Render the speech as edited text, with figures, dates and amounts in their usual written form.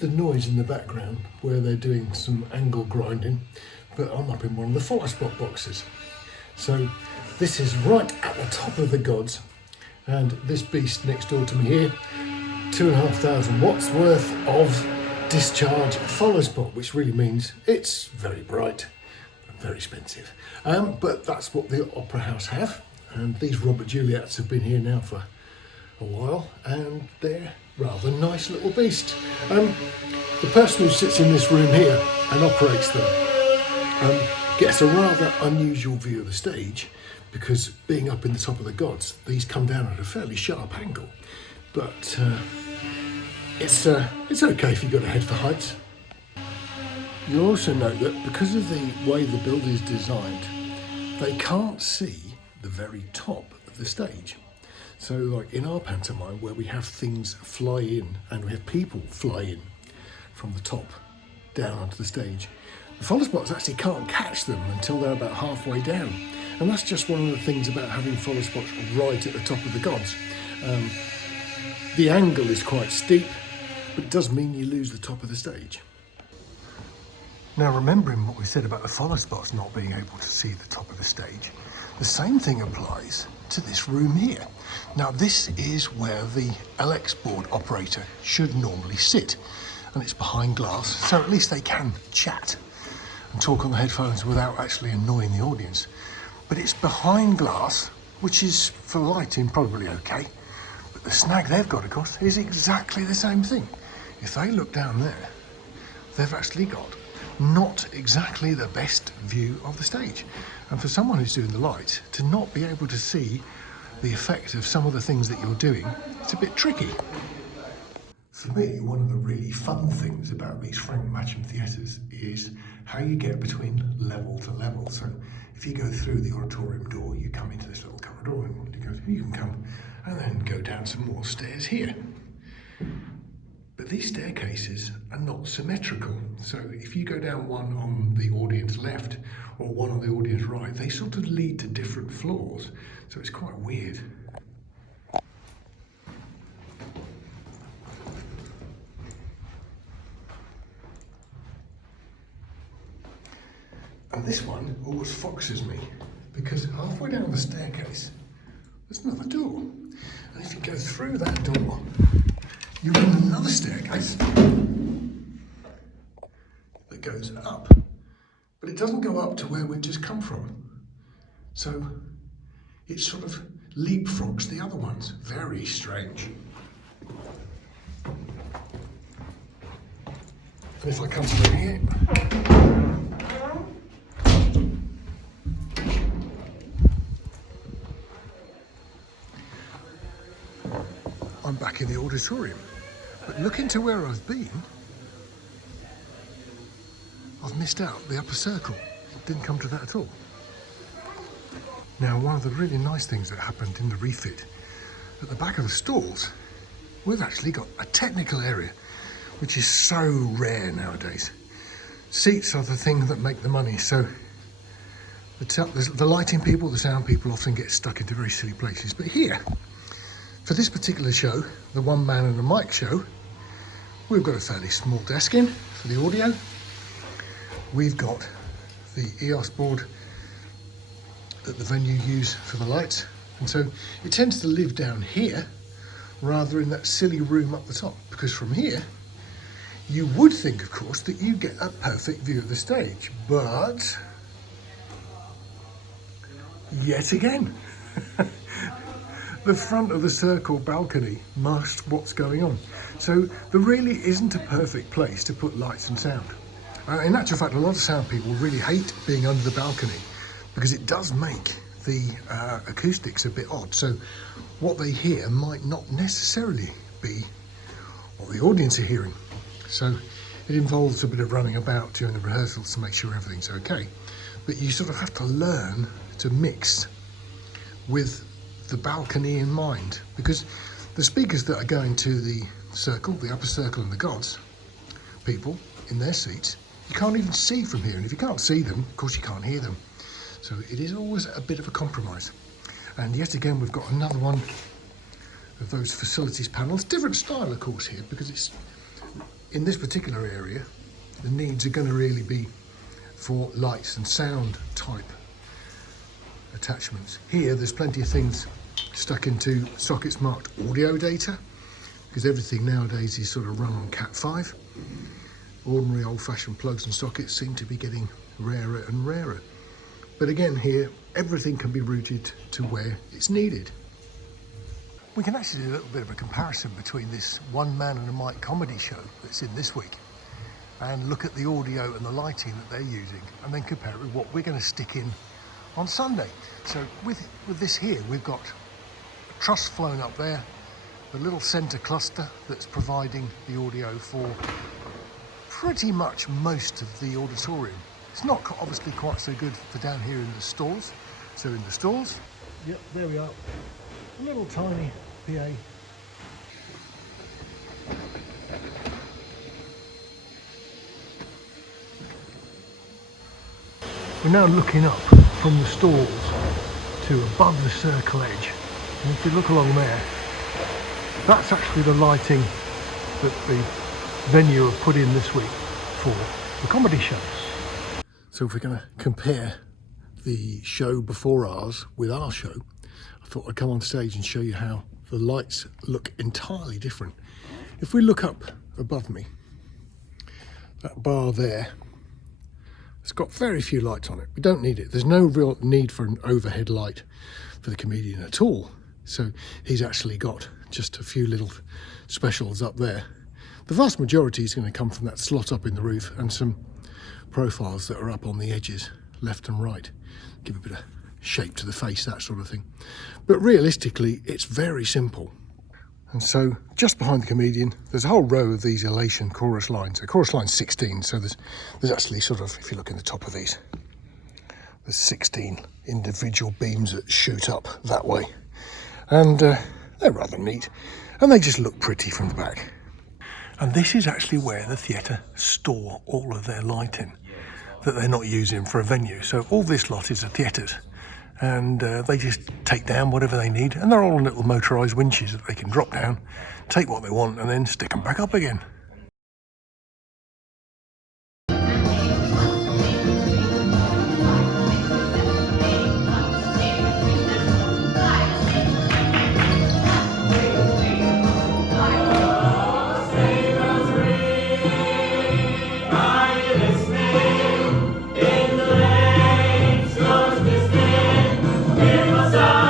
the noise in the background where they're doing some angle grinding, but I'm up in one of the follow spot boxes. So this is right at the top of the gods, and this beast next door to me here, 2,500 watts worth of discharge follow spot, which really means it's very bright and very expensive. But that's what the Opera House have, and these Robert Juliets have been here now for a while, and they're rather nice little beasts. The person who sits in this room here and operates them gets a rather unusual view of the stage, because being up in the top of the gods, these come down at a fairly sharp angle. But it's okay if you've got a head for heights. You'll also note that because of the way the building is designed, they can't see the very top of the stage. So like in our pantomime, where we have things fly in and we have people fly in from the top down onto the stage, the follow spots actually can't catch them until they're about halfway down. And that's just one of the things about having follow spots right at the top of the gods. The angle is quite steep, but it does mean you lose the top of the stage. Now, remembering what we said about the follow spots not being able to see the top of the stage, the same thing applies to this room here. Now, this is where the LX board operator should normally sit, and it's behind glass, so at least they can chat and talk on the headphones without actually annoying the audience. But it's behind glass, which is for lighting probably okay. But the snag they've got, of course, is exactly the same thing. If they look down there, they've actually got not exactly the best view of the stage. And for someone who's doing the lights, to not be able to see the effect of some of the things that you're doing, it's a bit tricky. For me, one of the really fun things about these Frank Matcham theatres is how you get between level to level. So if you go through the auditorium door, you come into this little corridor, and you can come and then go down some more stairs here. But these staircases are not symmetrical. So if you go down one on the audience left or one on the audience right, they sort of lead to different floors. So it's quite weird. And this one always foxes me, because halfway down the staircase, there's another door. And if you go through that door, you're on another staircase that goes up. But it doesn't go up to where we've just come from. So it sort of leapfrogs the other ones. Very strange. And if I come through here, I'm back in the auditorium. But look into where I've been, I've missed out the upper circle. Didn't come to that at all. Now, one of the really nice things that happened in the refit, at the back of the stalls, we've actually got a technical area, which is so rare nowadays. Seats are the thing that make the money, so the lighting people, the sound people often get stuck into very silly places. But here, for this particular show, the one man and a mic show, we've got a fairly small desk in for the audio. We've got the EOS board that the venue use for the lights. And so it tends to live down here rather in that silly room up the top, because from here, you would think, of course, that you get a perfect view of the stage, but yet again, the front of the circle balcony masks what's going on. So there really isn't a perfect place to put lights and sound. In actual fact, a lot of sound people really hate being under the balcony because it does make the acoustics a bit odd. So what they hear might not necessarily be what the audience are hearing. So it involves a bit of running about during the rehearsals to make sure everything's okay. But you sort of have to learn to mix with the balcony in mind, because the speakers that are going to the circle, the upper circle and the gods, people in their seats, you can't even see from here. And if you can't see them, of course you can't hear them. So it is always a bit of a compromise. And yet again, we've got another one of those facilities panels. Different style, of course, here, because it's in this particular area, the needs are going to really be for lights and sound type attachments. Here, there's plenty of things stuck into sockets marked audio data, because everything nowadays is sort of run on Cat5. Ordinary old-fashioned plugs and sockets seem to be getting rarer and rarer. But again, here, everything can be routed to where it's needed. We can actually do a little bit of a comparison between this one man and a mic comedy show that's in this week and look at the audio and the lighting that they're using and then compare it with what we're going to stick in on Sunday. So with this here, we've got a truss flown up there, the little centre cluster that's providing the audio for pretty much most of the auditorium. It's not obviously quite so good for down here in the stalls. So in the stalls, yep, there we are, a little tiny PA. We're now looking up from the stalls to above the circle edge, and if you look along there, that's actually the lighting that the venue have put in this week for the comedy shows. So if we're going to compare the show before ours with our show, I thought I'd come on stage and show you how the lights look entirely different. If we look up above me, that bar there, it's got very few lights on it. We don't need it. There's no real need for an overhead light for the comedian at all. So he's actually got just a few little specials up there. The vast majority is going to come from that slot up in the roof and some profiles that are up on the edges, left and right. Give a bit of shape to the face, that sort of thing. But realistically, it's very simple. And so just behind the comedian, there's a whole row of these elation chorus lines. So chorus line 16, so there's actually sort of, if you look in the top of these, there's 16 individual beams that shoot up that way. And they're rather neat, and they just look pretty from the back. And this is actually where the theatre store all of their lighting that they're not using for a venue. So all this lot is the theatres, and they just take down whatever they need, and they're all on little motorised winches that they can drop down, take what they want, and then stick them back up again. Side.